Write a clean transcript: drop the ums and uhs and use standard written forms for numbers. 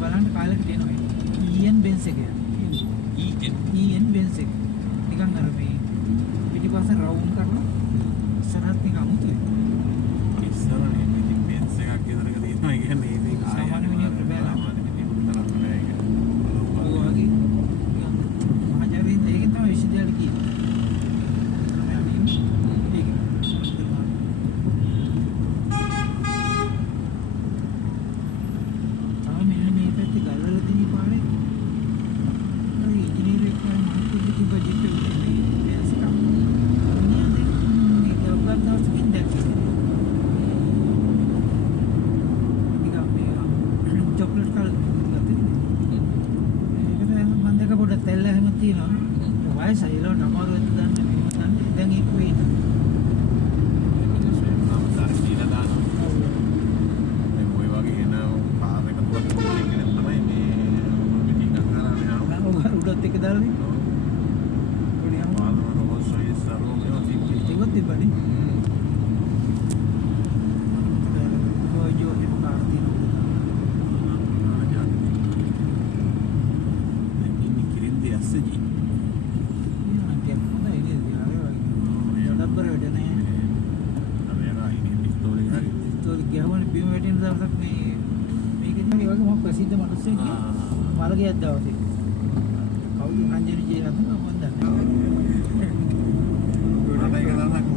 බලන්න කාලෙකට එනවා. EN Benz එක. EN Benz එක. නිකන් අර මේ පිටිපස්ස රවුන්ඩ් කරලා ඉස්සරහත් නිකන් අමුතුයි. ඉස්සරහනේ ඉතින් Benz එකක් ඉදරක තියෙනවා කියන්නේ ඉතින් සාමාන්‍ය මිනිහෙකුට බෑ. සාමාන්‍ය මිනිහෙකුට තරම් බෑ ඒක. ඔය වගේ මහජාතකයෙන් ඒකෙන් තමයි විශ්වවිද්‍යාලේ කියන්නේ. ප්‍රසිද්ධ මිනිස්සෙක් මාළගියක් දවසේ කවුද රංජන ජීරත්න මම දන්නේ. ගොඩක් එක දවසක්